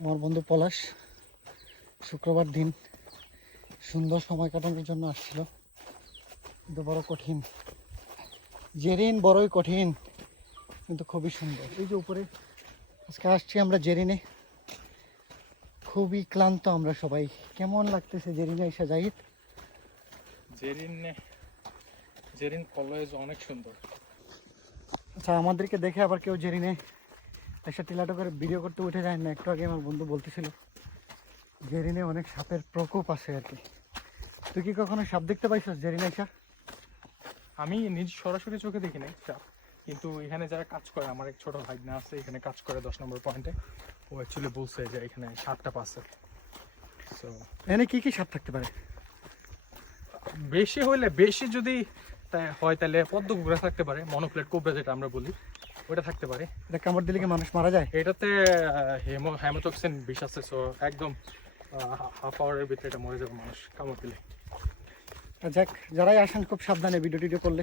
আমার বন্ধু পলাশ শুক্রবার দিন সুন্দর সময় কাটানোর জন্য আসছিল, কিন্তু বড় কঠিন। জেরিন বড়ই কঠিন, কিন্তু খুবই সুন্দর। এই যে উপরে আজকে আসছি আমরা জেরিনে, খুবই ক্লান্ত আমরা সবাই। কেমন লাগতেছে জেরিনে এসে জাহিদ? জেরিন কলেজ অনেক সুন্দর। আচ্ছা, আমাদেরকে দেখে আবার কেউ জেরিনে এসে টিলাটো করে ভিডিও করতে উঠে যায় না? একটু আগে আমার বন্ধু বলতেছিল জেরিনে অনেক সাপের প্রকোপ আছে আর কি। তুই কি কখনো সাপ দেখতে পাইছিস জেরিনে এসে? আমি নিজ সরাসরি চোখে দেখি নাই সাপ, কিন্তু এখানে যারা কাজ করে, আমার এক ছোট ভাইনা আছে এখানে কাজ করে 10 নম্বর পয়েন্টে, ও অ্যাকচুয়ালি বলছে যে এখানে 7টা পাচ্ছে। সো এখানে কি কি সাপ থাকতে পারে? বেশি যদি হয় তাহলে পদ্ম কুকুরা থাকতে পারে, মনোপ্লেট কোবরা যেটা আমরা বলি, ওটা থাকতে পারে। এটা কামড় দিলে কি মানুষ মারা যায়? এটাতে হেমোটক্সিন বিষ আছে, সো একদম হাফ আওয়ারের ভিতরে এটা মরে যাবে মানুষ কামড় দিলে। যাক, যারাই আসেন খুব সাবধানে ভিডিও টিডিও করলে।